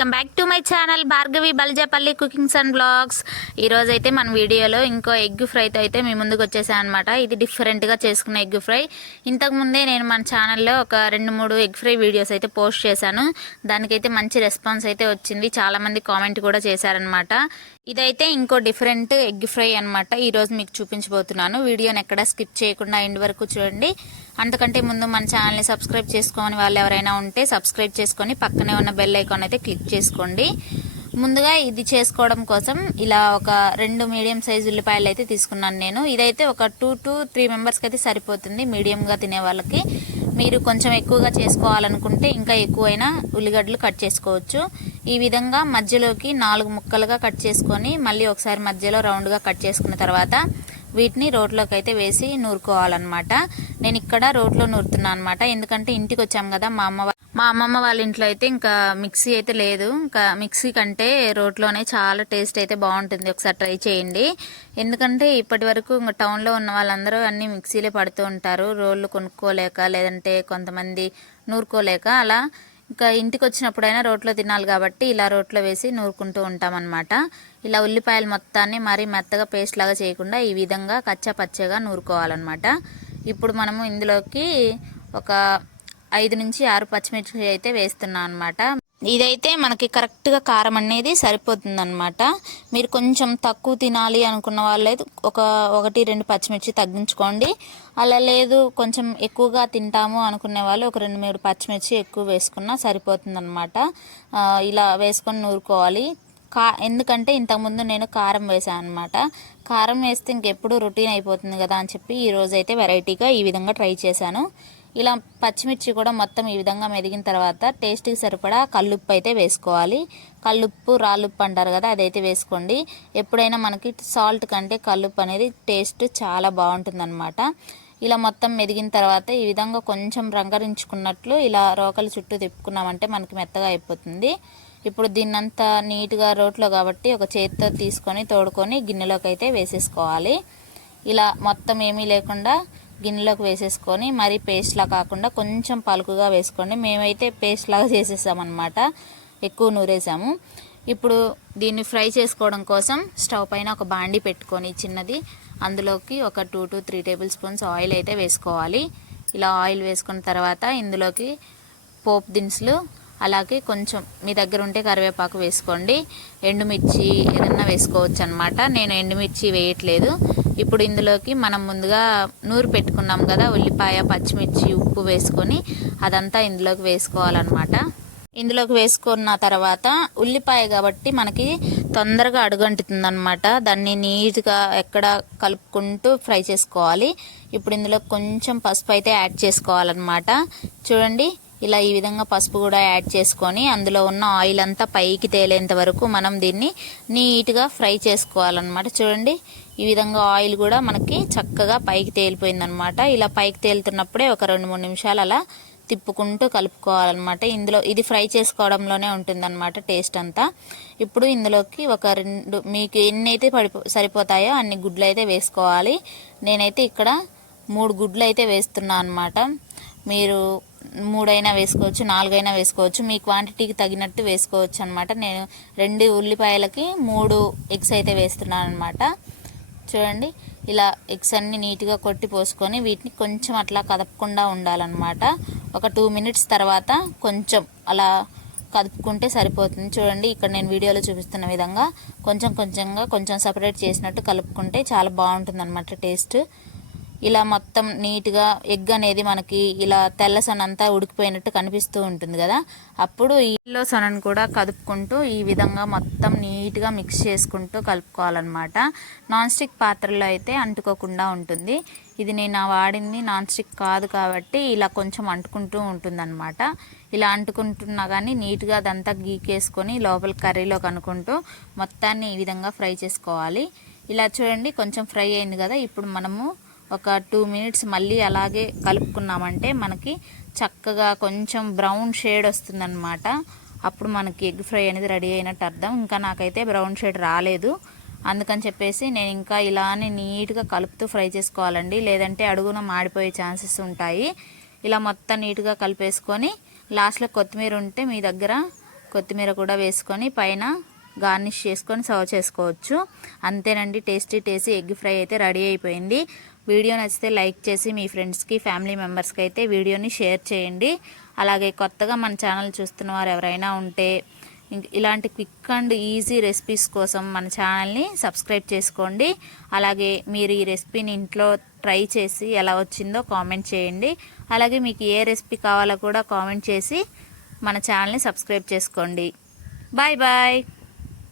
Welcome back my channel Bhargavi Baljapalli cookings and blogs. ఈరోజైతే అయితే మన వీడియోలో ఇంకో ఎగ్ ఫ్రైతో అయితే మీ ముందుకు వచ్చేసాను అనమాట ఇది డిఫరెంట్గా చేసుకున్న ఎగ్ ఫ్రై. ఇంతకు ముందే నేను మన ఛానల్లో ఒక రెండు మూడు ఎగ్ ఫ్రై వీడియోస్ అయితే పోస్ట్ చేశాను. దానికైతే మంచి రెస్పాన్స్ అయితే వచ్చింది. చాలామంది కామెంట్ కూడా చేశారనమాట ఇదైతే ఇంకో డిఫరెంట్ ఎగ్ ఫ్రై అనమాట ఈరోజు మీకు చూపించబోతున్నాను. వీడియోని ఎక్కడ స్కిప్ చేయకుండా ఎండ్ వరకు చూడండి. అంతకంటే ముందు మన ఛానల్ని సబ్స్క్రైబ్ చేసుకోమని వాళ్ళు ఎవరైనా ఉంటే సబ్స్క్రైబ్ చేసుకొని పక్కనే ఉన్న బెల్ ఐకాన్ అయితే క్లిక్ చేసుకోండి. ముందుగా ఇది చేసుకోవడం కోసం ఇలా ఒక రెండు మీడియం సైజ్ ఉల్లిపాయలు అయితే తీసుకున్నాను నేను. ఇదైతే ఒక టూ టు త్రీ మెంబర్స్కి అయితే సరిపోతుంది మీడియంగా తినే వాళ్ళకి. మీరు కొంచెం ఎక్కువగా చేసుకోవాలనుకుంటే ఇంకా ఎక్కువైనా ఉల్లిగడ్డలు కట్ చేసుకోవచ్చు. ఈ విధంగా మధ్యలోకి నాలుగు ముక్కలుగా కట్ చేసుకొని మళ్ళీ ఒకసారి మధ్యలో రౌండ్గా కట్ చేసుకున్న తర్వాత వీటిని రోట్లోకి అయితే వేసి నూరుకోవాలన్నమాట. నేను ఇక్కడ రోట్లో నూరుతున్నాను అనమాట ఎందుకంటే ఇంటికి వచ్చాం కదా మా అమ్మ మా అమ్మమ్మ వాళ్ళ ఇంట్లో అయితే ఇంకా మిక్సీ అయితే లేదు. ఇంకా మిక్సీ కంటే రోట్లోనే చాలా టేస్ట్ అయితే బాగుంటుంది. ఒకసారి ట్రై చేయండి. ఎందుకంటే ఇప్పటి వరకు ఇంకా టౌన్లో ఉన్న వాళ్ళందరూ అన్ని మిక్సీలే పడుతూ ఉంటారు. రోళ్ళు కొనుక్కోలేక లేదంటే కొంతమంది నూరుకోలేక అలా ఇంకా ఇంటికి వచ్చినప్పుడైనా రోట్లో తినాలి కాబట్టి ఇలా రోట్లో వేసి నూరుకుంటూ ఉంటామన్నమాట. ఇలా ఉల్లిపాయలు మొత్తాన్ని మరీ మెత్తగా పేస్ట్ లాగా చేయకుండా ఈ విధంగా కచ్చా పచ్చగా నూరుకోవాలన్నమాట. ఇప్పుడు మనము ఇందులోకి ఒక ఐదు నుంచి ఆరు పచ్చిమిర్చి అయితే వేస్తున్నాం అనమాట ఇదైతే మనకి కరెక్ట్గా కారం అనేది సరిపోతుందనమాట మీరు కొంచెం తక్కువ తినాలి అనుకున్న వాళ్ళైతే ఒక ఒకటి రెండు పచ్చిమిర్చి తగ్గించుకోండి. అలా లేదు కొంచెం ఎక్కువగా తింటాము అనుకునే వాళ్ళు ఒక రెండు మూడు పచ్చిమిర్చి ఎక్కువ వేసుకున్నా సరిపోతుందనమాట ఇలా వేసుకొని నూరుకోవాలి. కా ఎందుకంటే ఇంతకుముందు నేను కారం వేసాను అనమాట కారం వేస్తే ఇంకెప్పుడు రొటీన్ అయిపోతుంది కదా అని చెప్పి ఈరోజైతే అయితే వెరైటీగా ఈ విధంగా ట్రై చేశాను. ఇలా పచ్చిమిర్చి కూడా మొత్తం ఈ విధంగా మెదిగిన తర్వాత టేస్ట్కి సరిపడా కల్లుప్పు అయితే వేసుకోవాలి. కల్లుప్పు రాళ్ళుప్పు అంటారు కదా అదైతే వేసుకోండి. ఎప్పుడైనా మనకి సాల్ట్ కంటే కల్లుప్పు అనేది టేస్ట్ చాలా బాగుంటుందన్నమాట. ఇలా మొత్తం మెదిగిన తర్వాత ఈ విధంగా కొంచెం రంగరించుకున్నట్లు ఇలా రోకలు చుట్టూ తిప్పుకున్నామంటే మనకి మెత్తగా అయిపోతుంది. ఇప్పుడు దీన్నంతా నీట్గా రోట్లో కాబట్టి ఒక చేతితో తీసుకొని తోడుకొని గిన్నెలోకి అయితే వేసేసుకోవాలి. ఇలా మొత్తం ఏమీ లేకుండా గిన్నెలోకి వేసేసుకొని మరి పేస్ట్లా కాకుండా కొంచెం పలుకుగా వేసుకోండి. మేమైతే పేస్ట్ లాగా చేసేసామన్నమాట. ఎక్కువ నూరేసాము. ఇప్పుడు దీన్ని ఫ్రై చేసుకోవడం కోసం స్టవ్ పైన ఒక బాండి పెట్టుకొని చిన్నది అందులోకి ఒక two to three tablespoons oil అయితే వేసుకోవాలి. ఇలా ఆయిల్ వేసుకున్న తర్వాత ఇందులోకి పోపు దినుసులు అలాగే కొంచెం మీ దగ్గర ఉంటే కరివేపాకు వేసుకోండి. ఎండుమిర్చి ఏదన్నా వేసుకోవచ్చు అనమాట నేను ఎండుమిర్చి వేయట్లేదు. ఇప్పుడు ఇందులోకి మనం ముందుగా నూరు పెట్టుకున్నాం కదా ఉల్లిపాయ పచ్చిమిర్చి ఉప్పు వేసుకొని అదంతా ఇందులోకి వేసుకోవాలన్నమాట. ఇందులోకి వేసుకున్న తర్వాత ఉల్లిపాయ కాబట్టి మనకి తొందరగా అడుగంటుతుంది అనమాట దాన్ని నీట్గా ఎక్కడ కలుపుకుంటూ ఫ్రై చేసుకోవాలి. ఇప్పుడు ఇందులో కొంచెం పసుపు అయితే యాడ్ చేసుకోవాలన్నమాట. చూడండి ఇలా ఈ విధంగా పసుపు కూడా యాడ్ చేసుకొని అందులో ఉన్న ఆయిల్ అంతా పైకి తేలేంత వరకు మనం దీన్ని నీట్గా ఫ్రై చేసుకోవాలన్నమాట. చూడండి ఈ విధంగా ఆయిల్ కూడా మనకి చక్కగా పైకి తేలిపోయిందనమాట ఇలా పైకి తేలుతున్నప్పుడే ఒక రెండు మూడు నిమిషాలు అలా తిప్పుకుంటూ కలుపుకోవాలన్నమాట. ఇందులో ఇది ఫ్రై చేసుకోవడంలోనే ఉంటుందన్నమాట టేస్ట్ అంతా. ఇప్పుడు ఇందులోకి ఒక రెండు మీకు ఎన్ని అయితే పడిపో సరిపోతాయో అన్ని గుడ్లు అయితే వేసుకోవాలి. నేనైతే ఇక్కడ మూడు గుడ్లు అయితే వేస్తున్నాను అనమాట మీరు మూడైనా వేసుకోవచ్చు నాలుగైనా వేసుకోవచ్చు. మీ క్వాంటిటీకి తగినట్టు వేసుకోవచ్చు అనమాట నేను రెండు ఉల్లిపాయలకి మూడు ఎగ్స్ అయితే వేస్తున్నాను అనమాట చూడండి ఇలా ఎగ్స్ అన్ని నీట్గా కొట్టి పోసుకొని వీటిని కొంచెం అట్లా కదపకుండా ఉండాలన్నమాట. ఒక టూ మినిట్స్ తర్వాత కొంచెం అలా కదుపుకుంటే సరిపోతుంది. చూడండి ఇక్కడ నేను వీడియోలో చూపిస్తున్న విధంగా కొంచెం కొంచెంగా కొంచెం సపరేట్ చేసినట్టు కలుపుకుంటే చాలా బాగుంటుంది అనమాట టేస్ట్. ఇలా మొత్తం నీట్గా ఎగ్ అనేది మనకి ఇలా తెల్ల సొనంతా ఉడికిపోయినట్టు కనిపిస్తూ ఉంటుంది కదా. అప్పుడు ఈ సొనను కూడా కదుపుకుంటూ ఈ విధంగా మొత్తం నీట్గా మిక్స్ చేసుకుంటూ కలుపుకోవాలన్నమాట. నాన్ స్టిక్ పాత్రలో అయితే అంటుకోకుండా ఉంటుంది. ఇది నేను వాడింది నాన్ స్టిక్ కాదు కాబట్టి ఇలా కొంచెం అంటుకుంటూ ఉంటుందన్నమాట. ఇలా అంటుకుంటున్నా కానీ నీట్గా అదంతా గీకేసుకొని లోపల కర్రీలో కనుక్కుంటూ మొత్తాన్ని ఈ విధంగా ఫ్రై చేసుకోవాలి. ఇలా చూడండి కొంచెం ఫ్రై అయింది కదా. ఇప్పుడు మనము ఒక టూ మినిట్స్ మళ్ళీ అలాగే కలుపుకున్నామంటే మనకి చక్కగా కొంచెం బ్రౌన్ షేడ్ వస్తుందన్నమాట. అప్పుడు మనకి ఎగ్ ఫ్రై అనేది రెడీ అయినట్టు అర్థం. ఇంకా నాకైతే బ్రౌన్ షేడ్ రాలేదు. అందుకని చెప్పేసి నేను ఇంకా ఇలానే నీట్గా కలుపుతూ ఫ్రై చేసుకోవాలండి. లేదంటే అడుగున మాడిపోయే ఛాన్సెస్ ఉంటాయి. ఇలా మొత్తం నీట్గా కలిపేసుకొని లాస్ట్లో కొత్తిమీర ఉంటే మీ దగ్గర కొత్తిమీర కూడా వేసుకొని పైన గార్నిష్ చేసుకొని సర్వ్ చేసుకోవచ్చు. అంతేనండి టేస్టీ టేస్టీ ఎగ్ ఫ్రై అయితే రెడీ అయిపోయింది. వీడియో నచ్చితే లైక్ చేసి మీ ఫ్రెండ్స్కి ఫ్యామిలీ మెంబర్స్కి అయితే వీడియోని షేర్ చేయండి. అలాగే కొత్తగా మన ఛానల్ చూస్తున్న వారు ఎవరైనా ఉంటే ఇలాంటి క్విక్ అండ్ ఈజీ రెసిపీస్ కోసం మన ఛానల్ని సబ్స్క్రైబ్ చేసుకోండి. అలాగే మీరు ఈ రెసిపీని ఇంట్లో ట్రై చేసి ఎలా వచ్చిందో కామెంట్ చేయండి. అలాగే మీకు ఏ రెసిపీ కావాలో కూడా కామెంట్ చేసి మన ఛానల్ని సబ్స్క్రైబ్ చేసుకోండి. Bye bye!